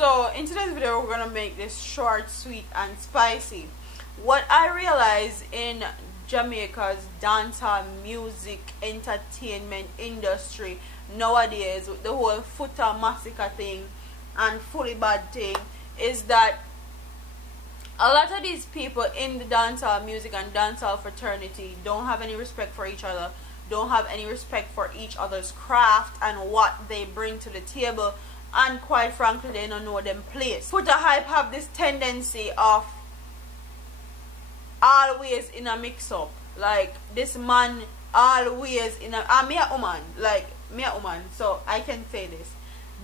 So in today's video, we're gonna make this short, sweet, and spicy. What I realize in Jamaica's dancehall music entertainment industry nowadays, with the whole Footah massacre thing and fully bad thing, is that a lot of these people in the dancehall music and dancehall fraternity don't have any respect for each other, don't have any respect for each other's craft and what they bring to the table, and quite frankly they don't know them place. Footah hype have this tendency of always in a mix up. Like this man always in a me a woman, like me a woman, so I can say this.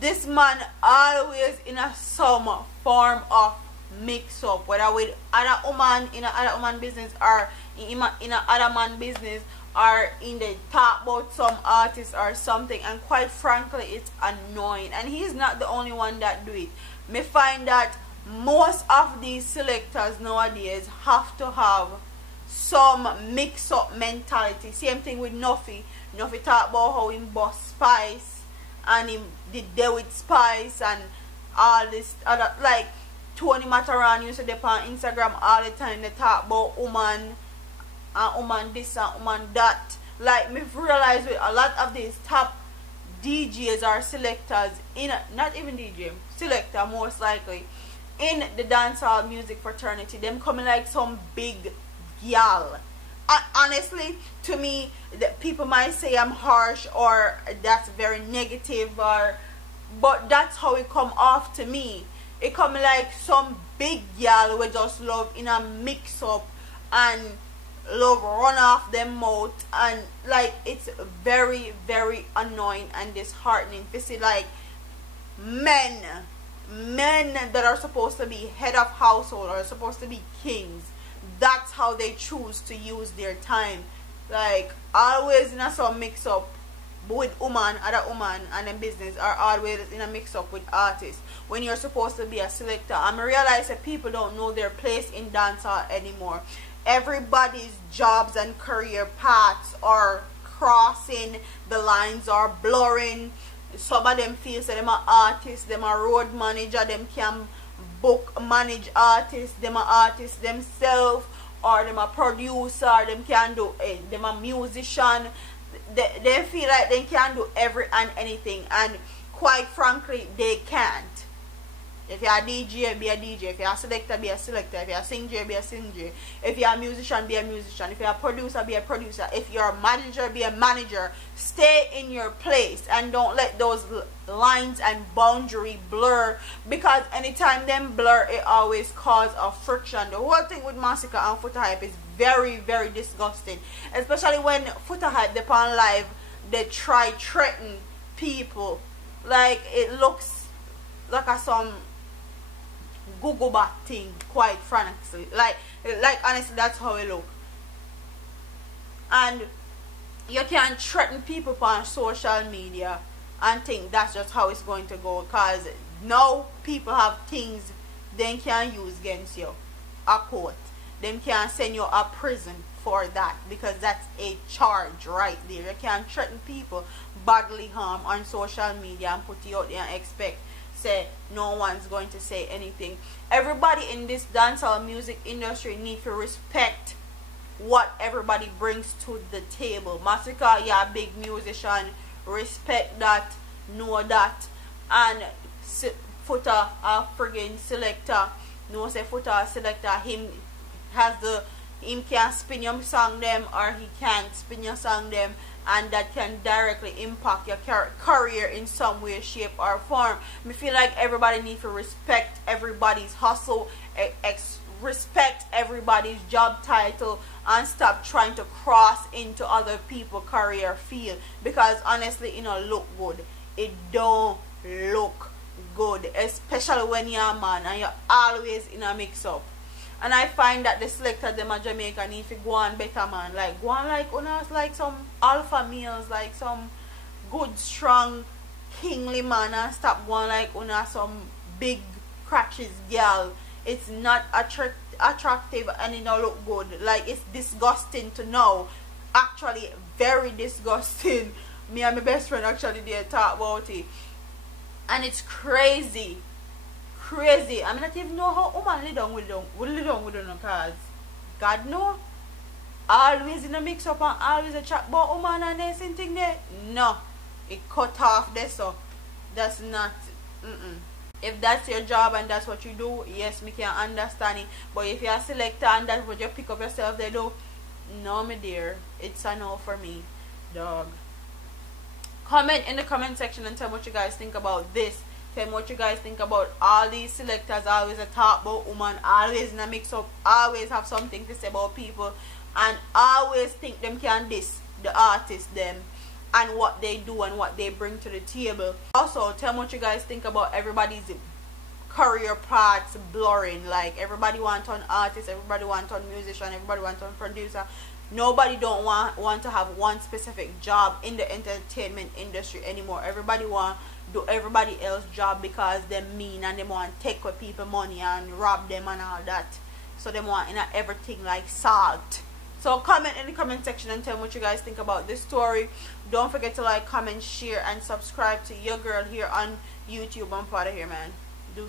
This man always in a some form of mix up, whether with other woman in a other woman business or in a other man business, or in the talk about some artist or something, and quite frankly it's annoying, and he's not the only one that do it. Me find that most of these selectors nowadays have to have some mix up mentality. Same thing with Nuffy. Nuffy talk about how him boss Spice and him did there with Spice and all this other, like Tony Matteron used to dip on Instagram all the time. They talk about woman and woman this and woman that. Like me realize with a lot of these top DJs or selectors in not even DJ, selector most likely in the dancehall music fraternity, them coming like some big gal. Honestly, to me, people might say I'm harsh or that's very negative, but that's how it come off to me. It come like some big gal we just love in a mix up and love run off them mouth, and like it's very annoying and disheartening to see like men that are supposed to be head of household or supposed to be kings. That's how they choose to use their time, like always in a some mix up with woman, other woman and them business, are always in a mix up with artists when you're supposed to be a selector. And I realize that people don't know their place in dancehall anymore. Everybody's jobs and career paths are crossing the lines, are blurring. Some of them feel that them are artists, them are road manager, them can book manage artists, them are artists themselves, or them a producer, them can do them a musician. They feel like they can do every and anything, and quite frankly they can't. If you're a DJ, be a DJ. If you're a selector, be a selector. If you're a singer, be a singer. If you're a musician, be a musician. If you're a producer, be a producer. If you're a manager, be a manager. Stay in your place and don't let those lines and boundary blur, because anytime them blur, it always cause a friction. The whole thing with Massacre and Footah Hype is very disgusting, especially when Footah Hype they on live, they try threaten people. Like it looks like a some Google bot thing, quite frankly. Like honestly, that's how it look. And you can't threaten people on social media and think that's just how it's going to go, because now people have things they can use against you. A court, them can send you a prison for that, because that's a charge right there. You can't threaten people bodily harm on social media and put you out there and expect say no one's going to say anything. Everybody in this dancehall music industry need to respect what everybody brings to the table. Massacre, yeah, big musician, respect that, know that. And Footah, a friggin' selector, know say Footah selector, him can spin your song them or he can't spin your song them, and that can directly impact your career in some way, shape or form. I feel like everybody needs to respect everybody's hustle, respect everybody's job title, and stop trying to cross into other people's career field, because honestly it don't look good. It don't look good, especially when you're a man and you're always in a mix up. And I find that the selectors them a Jamaica need to go on better, man. Like go on like us, like some alpha males, like some good strong kingly man, and stop going like some big crutches girl. It's not attractive and it don't look good. Like it's disgusting to know. Actually very disgusting. Me and my best friend actually did talk about it. And it's crazy crazy. I mean, I don't even know how woman live down with them cause God know. Always in a mix up and always a chat about woman and this and thing there. No. It cut off there, so that's not if that's your job and that's what you do, yes, me can understand it. But if you're a selector and that's what you pick up yourself they do, no, my dear, it's a no for me, dog. Comment in the comment section and tell me what you guys think about this. Tell me what you guys think about all these selectors always a talk about woman, always in a mix up, always have something to say about people, and always think them can diss the artists them and what they do and what they bring to the table. Also, tell me what you guys think about everybody's career paths blurring. Like, everybody want on artist, everybody want on musician, everybody want on producer. Nobody don't want to have one specific job in the entertainment industry anymore. Everybody want do everybody else's job because they mean and they want to take with people money and rob them and all that. So they want in everything like salt. So comment in the comment section and tell me what you guys think about this story. Don't forget to like, comment, share, and subscribe to your girl here on YouTube. I'm Footah here, man.